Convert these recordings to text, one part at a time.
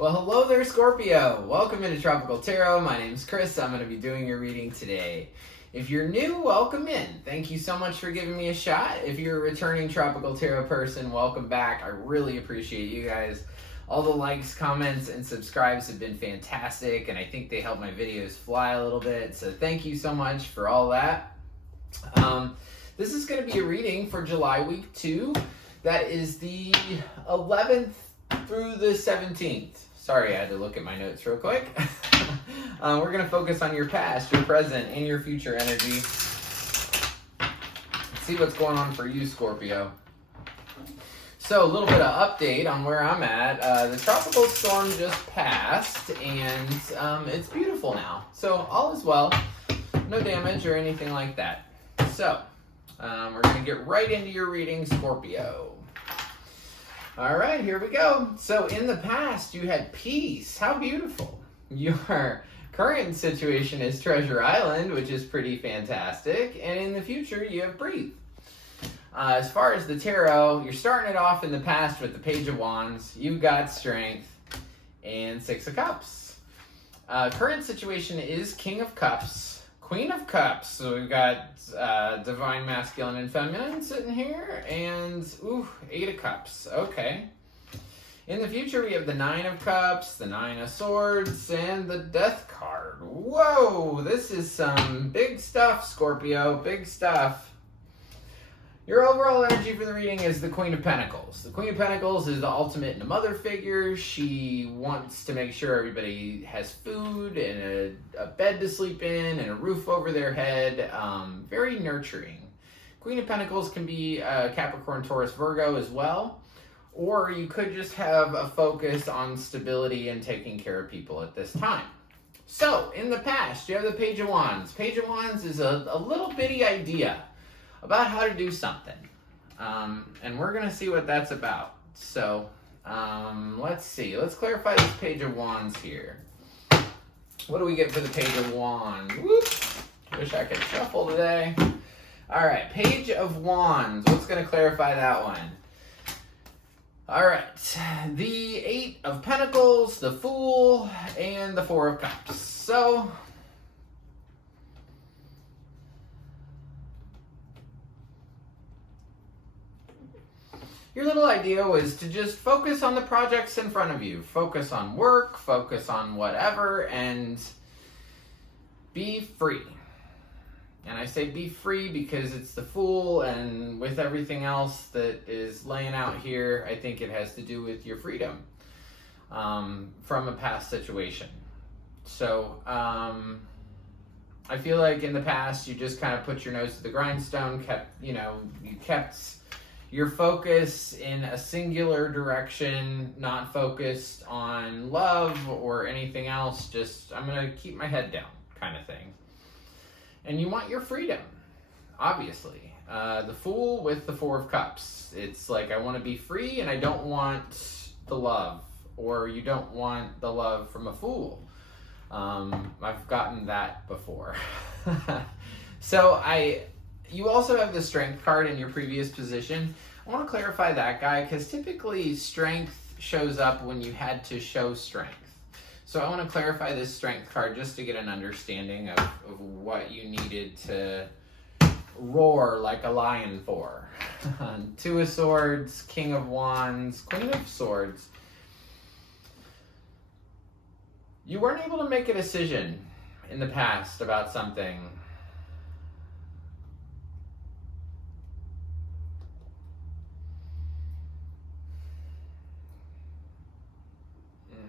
Well, hello there, Scorpio. Welcome into Tropical Tarot. My name's Chris. I'm going to be doing your reading today. If you're new, welcome in. Thank you so much for giving me a shot. If you're a returning Tropical Tarot person, welcome back. I really appreciate you guys. All the likes, comments, and subscribes have been fantastic, and I think they help my videos fly a little bit. So thank you so much for all that. This is going to be a reading for July week 2. That is the 11th through the 17th. Sorry, I had to look at my notes real quick. We're going to focus on your past, your present, and your future energy. Let's see what's going on for you, Scorpio. So, a little bit of update on where I'm at. The tropical storm just passed, and it's beautiful now. So, all is well. No damage or anything like that. So, we're going to get right into your reading, Scorpio. All right, here we go. So in the past, you had peace. How beautiful. Your current situation is Treasure Island, which is pretty fantastic. And in the future, you have Breathe. As far as the tarot, you're starting it off in the past with the Page of Wands. You've got Strength and Six of Cups. Current situation is King of Cups. Queen of Cups, so we've got Divine Masculine and Feminine sitting here, and Eight of Cups, okay. In the future, we have the Nine of Cups, the Nine of Swords, and the Death card. Whoa, this is some big stuff, Scorpio, big stuff. Your overall energy for the reading is the Queen of Pentacles. The Queen of Pentacles is the ultimate in a mother figure. She wants to make sure everybody has food and a bed to sleep in and a roof over their head. Very nurturing. Queen of Pentacles can be Capricorn, Taurus, Virgo as well. Or you could just have a focus on stability and taking care of people at this time. So, in the past, you have the Page of Wands. Page of Wands is a little bitty idea about how to do something. And we're going to see what that's about. So, let's see. Let's clarify this Page of Wands here. What do we get for the Page of Wands? Whoop! Wish I could shuffle today. All right, Page of Wands. What's going to clarify that one? All right, the Eight of Pentacles, the Fool, and the Four of Cups. So, your little idea was to just focus on the projects in front of you. Focus on work, focus on whatever, and be free. And I say be free because it's the Fool, and with everything else that is laying out here, I think it has to do with your freedom from a past situation. So, I feel like in the past, you just kind of put your nose to the grindstone, you kept your focus in a singular direction, not focused on love or anything else, just, I'm going to keep my head down kind of thing. And you want your freedom, obviously. The Fool with the Four of Cups. It's like, I want to be free and I don't want the love, or you don't want the love from a fool. I've gotten that before. So you also have the Strength card in your previous position. I want to clarify that guy because typically Strength shows up when you had to show strength. So I want to clarify this Strength card just to get an understanding of what you needed to roar like a lion for. Two of Swords, King of Wands, Queen of Swords. You weren't able to make a decision in the past about something.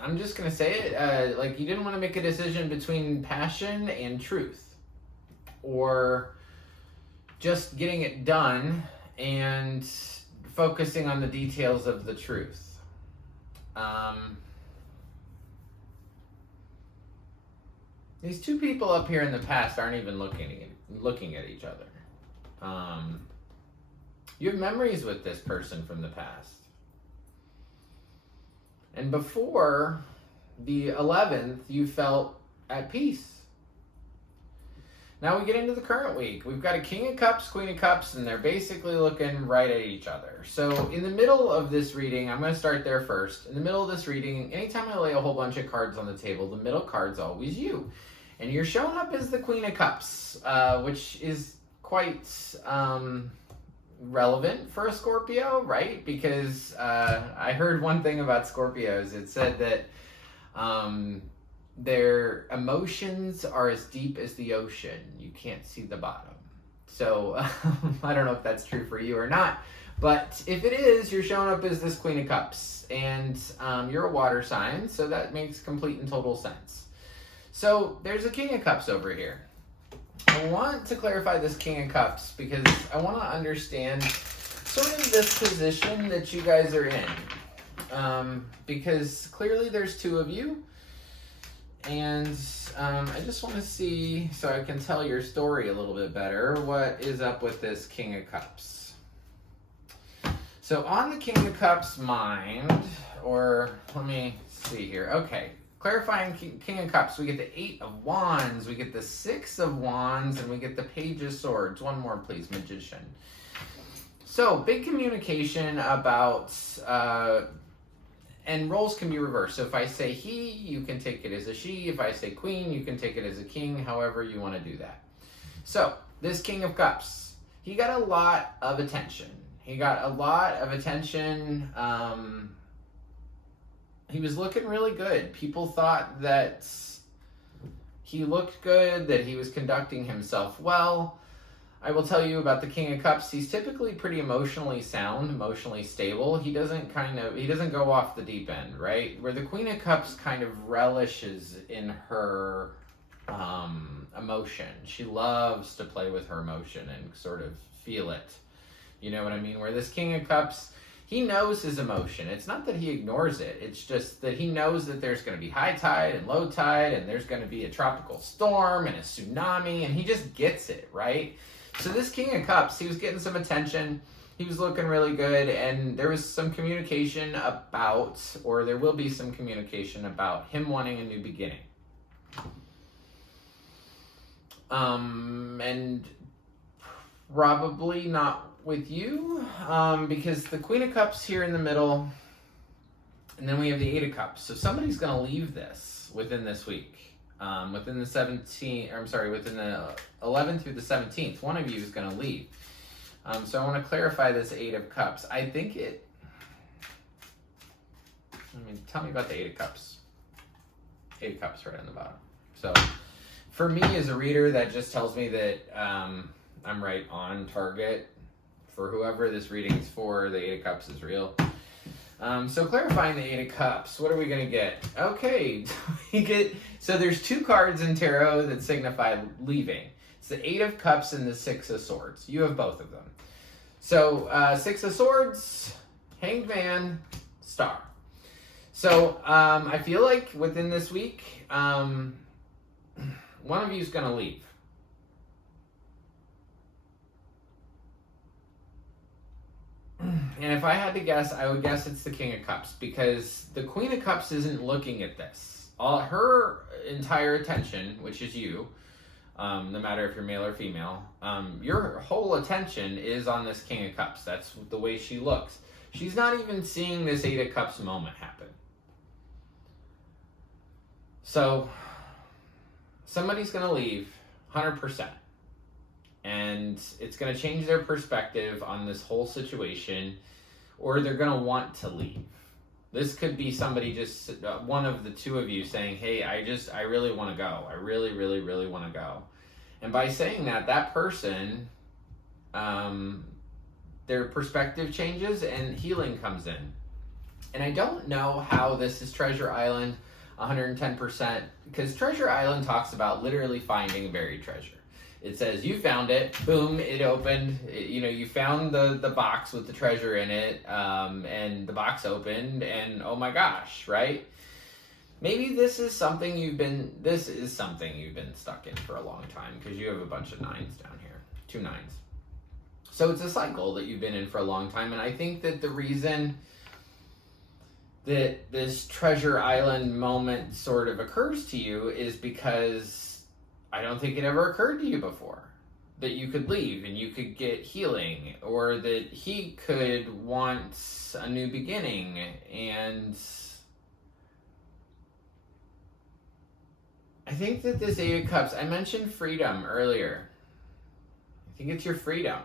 I'm just going to say it, like you didn't want to make a decision between passion and truth, or just getting it done and focusing on the details of the truth. These two people up here in the past aren't even looking at each other. You have memories with this person from the past. And before the 11th, you felt at peace. Now we get into the current week. We've got a King of Cups, Queen of Cups, and they're basically looking right at each other. So in the middle of this reading, I'm going to start there first. In the middle of this reading, anytime I lay a whole bunch of cards on the table, the middle card's always you. And you're showing up as the Queen of Cups, which is quite relevant for a Scorpio, right? Because I heard one thing about Scorpios. It said that their emotions are as deep as the ocean. You can't see the bottom. So I don't know if that's true for you or not. But if it is, you're showing up as this Queen of Cups. And you're a water sign, so that makes complete and total sense. So there's a King of Cups over here. I want to clarify this King of Cups because I want to understand sort of this position that you guys are in. Because clearly there's two of you. And I just want to see, so I can tell your story a little bit better, what is up with this King of Cups. So on the King of Cups mind, or let me see here. Okay. Clarifying King of Cups, we get the 8 of Wands, we get the 6 of Wands, and we get the Page of Swords. One more, please, Magician. So, big communication about, and roles can be reversed. So if I say he, you can take it as a she. If I say queen, you can take it as a king, however you want to do that. So, this King of Cups, he got a lot of attention. He got a lot of attention, he was looking really good. People thought that he looked good, that he was conducting himself well. I will tell you about the King of Cups. He's typically pretty emotionally sound, emotionally stable. He doesn't go off the deep end, right? Where the Queen of Cups kind of relishes in her emotion. She loves to play with her emotion and sort of feel it. You know what I mean? Where this King of Cups, he knows his emotion. It's not that he ignores it. It's just that he knows that there's going to be high tide and low tide, and there's going to be a tropical storm and a tsunami, and he just gets it, right? So this King of Cups, he was getting some attention. He was looking really good, and there was some communication about, or there will be some communication about him wanting a new beginning. And probably not with you, because the Queen of Cups here in the middle, and then we have the 8 of Cups. So somebody's going to leave this within this week, within the 11th through the 17th. One of you is going to leave. So I want to clarify this 8 of Cups. I think tell me about the 8 of Cups. 8 of Cups right on the bottom. So for me as a reader, that just tells me that I'm right on target. For whoever this reading is for, the 8 of Cups is real. So clarifying the 8 of Cups, what are we going to get? Okay, so there's 2 cards in tarot that signify leaving. It's the 8 of Cups and the 6 of Swords. You have both of them. So 6 of Swords, Hanged Man, Star. So I feel like within this week, one of you is going to leave. And if I had to guess, I would guess it's the King of Cups, because the Queen of Cups isn't looking at this. All her entire attention, which is you, no matter if you're male or female, your whole attention is on this King of Cups. That's the way she looks. She's not even seeing this 8 of Cups moment happen. So somebody's going to leave 100%. And it's going to change their perspective on this whole situation, or they're going to want to leave. This could be somebody just, one of the 2 of you saying, hey, I really want to go. I really, really, really want to go. And by saying that, that person, their perspective changes and healing comes in. And I don't know how this is Treasure Island 110%, because Treasure Island talks about literally finding a buried treasure. It says you found it, boom, it opened, you found the box with the treasure in it, and the box opened, and oh my gosh, right? Maybe this is something you've been stuck in for a long time, because you have a bunch of 9s down here, 2 9s. So it's a cycle that you've been in for a long time, and I think that the reason that this Treasure Island moment sort of occurs to you is because I don't think it ever occurred to you before that you could leave and you could get healing, or that he could want a new beginning. And I think that this Eight of Cups, I mentioned freedom earlier. I think it's your freedom.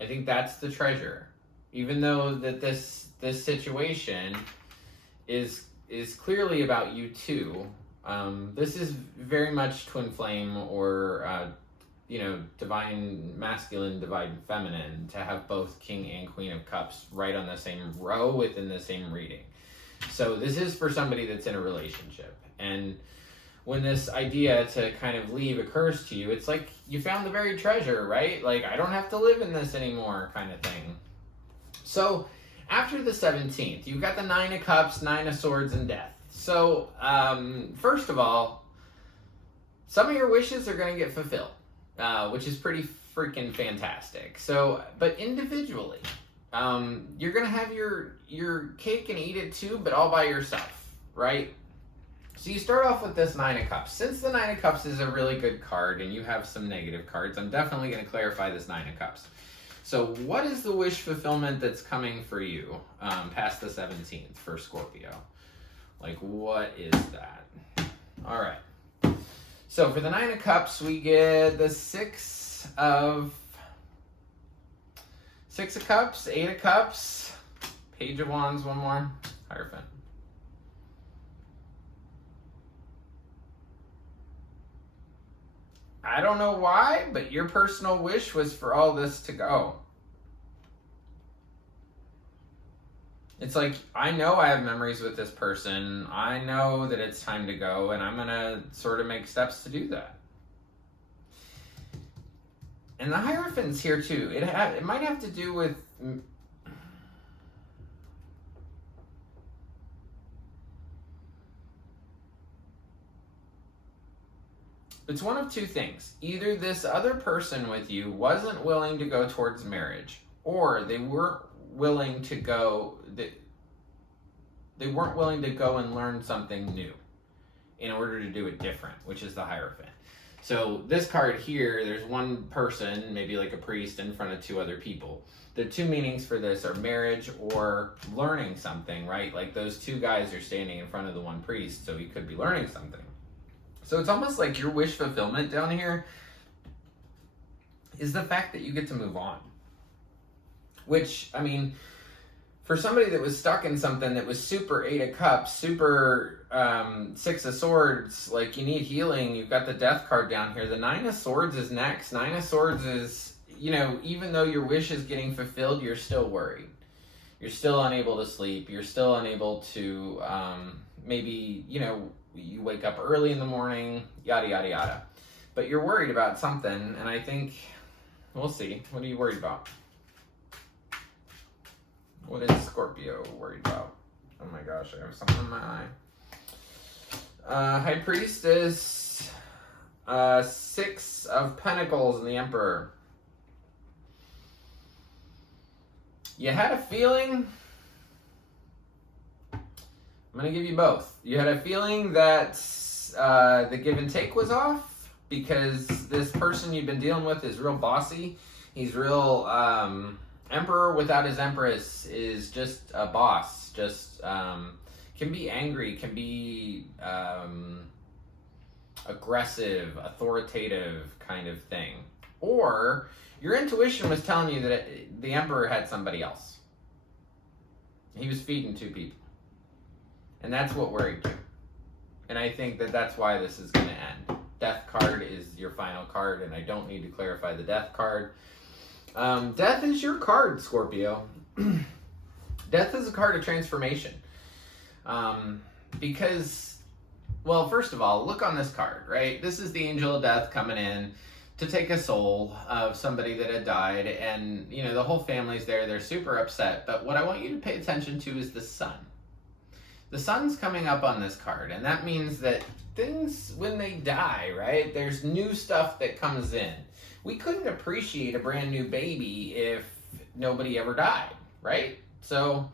I think that's the treasure. Even though that this situation is clearly about you too. This is very much twin flame, or divine masculine, divine feminine, to have both King and Queen of Cups right on the same row within the same reading. So this is for somebody that's in a relationship. And when this idea to kind of leave occurs to you, it's like you found the very treasure, right? Like, I don't have to live in this anymore kind of thing. So after the 17th, you've got the 9 of Cups, 9 of Swords, and Death. So first of all, some of your wishes are going to get fulfilled, which is pretty freaking fantastic. So, but individually, you're going to have your cake and eat it too, but all by yourself, right? So you start off with this 9 of Cups. Since the 9 of Cups is a really good card and you have some negative cards, I'm definitely going to clarify this 9 of Cups. So what is the wish fulfillment that's coming for you past the 17th for Scorpio? Like, what is that? All right. So for the 9 of Cups, we get the 6 of Cups, 8 of Cups, Page of Wands, one more, Hierophant. I don't know why, but your personal wish was for all this to go. It's like, I know I have memories with this person. I know that it's time to go, and I'm going to sort of make steps to do that. And the Hierophant's here too. It might have to do with... It's one of two things. Either this other person with you wasn't willing to go towards marriage, or they weren't willing to go... They weren't willing to go and learn something new in order to do it different, which is the Hierophant. So this card here, there's one person, maybe like a priest, in front of two other people. The two meanings for this are marriage or learning something, right? Like those two guys are standing in front of the one priest, so he could be learning something. So it's almost like your wish fulfillment down here is the fact that you get to move on. Which, I mean, for somebody that was stuck in something that was super 8 of Cups, super 6 of Swords, like you need healing, you've got the Death card down here. The 9 of Swords is next. 9 of Swords is, even though your wish is getting fulfilled, you're still worried. You're still unable to sleep. You're still unable to, maybe, you wake up early in the morning, yada, yada, yada. But you're worried about something, and I think, we'll see. What are you worried about? What is Scorpio worried about? Oh my gosh, I have something in my eye. High Priestess, 6 of Pentacles, and the Emperor. You had a feeling... I'm going to give you both. You had a feeling that the give and take was off because this person you've been dealing with is real bossy. He's real... Emperor without his Empress is just a boss. Just can be angry, can be aggressive, authoritative kind of thing. Or your intuition was telling you that the Emperor had somebody else. He was feeding two people. And that's what worried you. And I think that that's why this is going to end. Death card is your final card, and I don't need to clarify the Death card. Death is your card, Scorpio. Death is a card of transformation. Because, well, first of all, look on this card, right? This is the Angel of Death coming in to take a soul of somebody that had died. And, the whole family's there. They're super upset. But what I want you to pay attention to is the sun. The sun's coming up on this card. And that means that things, when they die, right, there's new stuff that comes in. We couldn't appreciate a brand new baby if nobody ever died, right? So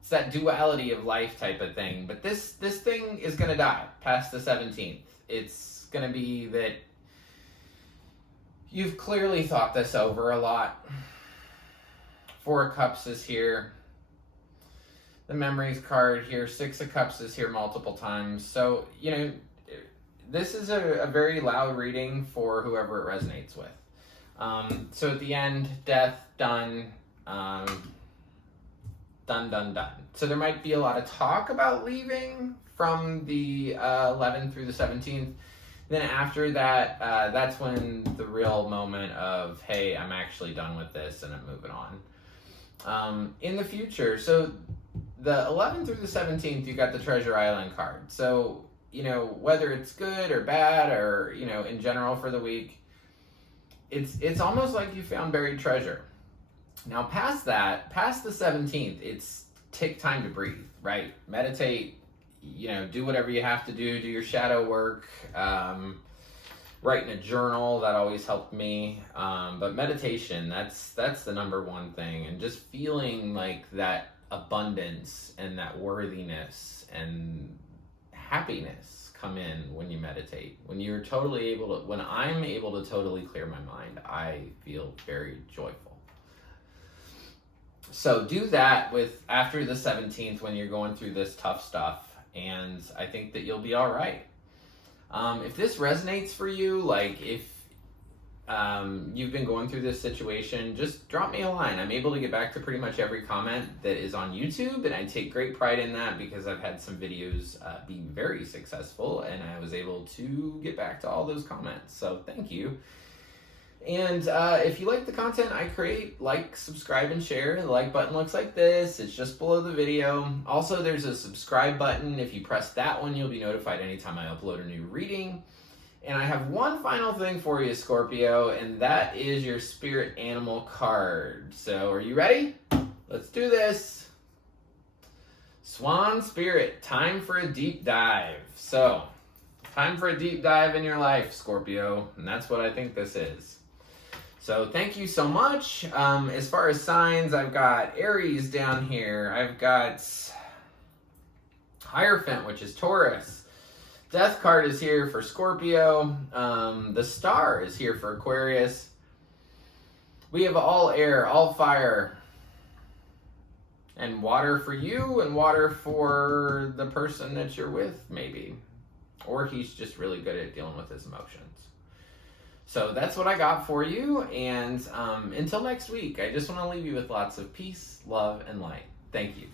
it's that duality of life type of thing. But this thing is going to die past the 17th. it's going to be that you've clearly thought this over a lot. Four of Cups is here. The Memories card here. Six of Cups is here multiple times. So, you know, this is a very loud reading for whoever it resonates with. So at the end, death, done, done. So there might be a lot of talk about leaving from the 11th through the 17th. Then after that, that's when the real moment of, hey, I'm actually done with this and I'm moving on. In the future, so the 11th through the 17th, you got the Treasure Island card. So, you know, whether it's good or bad or, you know, in general for the week, it's almost like you found buried treasure. Now, past that, past the 17th, it's take time to breathe, right? Meditate, you know, do whatever you have to do your shadow work, write in a journal, that always helped me. But meditation, that's the number one thing. And just feeling like that abundance and that worthiness and happiness come in when you meditate. When you're totally able to, when I'm able to totally clear my mind, I feel very joyful. So do that with after the 17th when you're going through this tough stuff, and I think that you'll be all right. If this resonates for you, like if you've been going through this situation, just drop me a line. I'm able to get back to pretty much every comment that is on YouTube, and I take great pride in that because I've had some videos be very successful, and I was able to get back to all those comments. So thank you. And if you like the content I create, like, subscribe, and share. The like button looks like this. It's just below the video. Also, there's a subscribe button. If you press that one, you'll be notified anytime I upload a new reading. And I have one final thing for you, Scorpio, and that is your spirit animal card. So are you ready? Let's do this. Swan Spirit, time for a deep dive. So, time for a deep dive in your life, Scorpio, and that's what I think this is. So thank you so much. As far as signs, I've got Aries down here. I've got Hierophant, which is Taurus. Death card is here for Scorpio. The Star is here for Aquarius. We have all air, all fire, and water for you and water for the person that you're with, maybe. Or he's just really good at dealing with his emotions. So that's what I got for you, and until next week, I just want to leave you with lots of peace, love, and light. Thank you.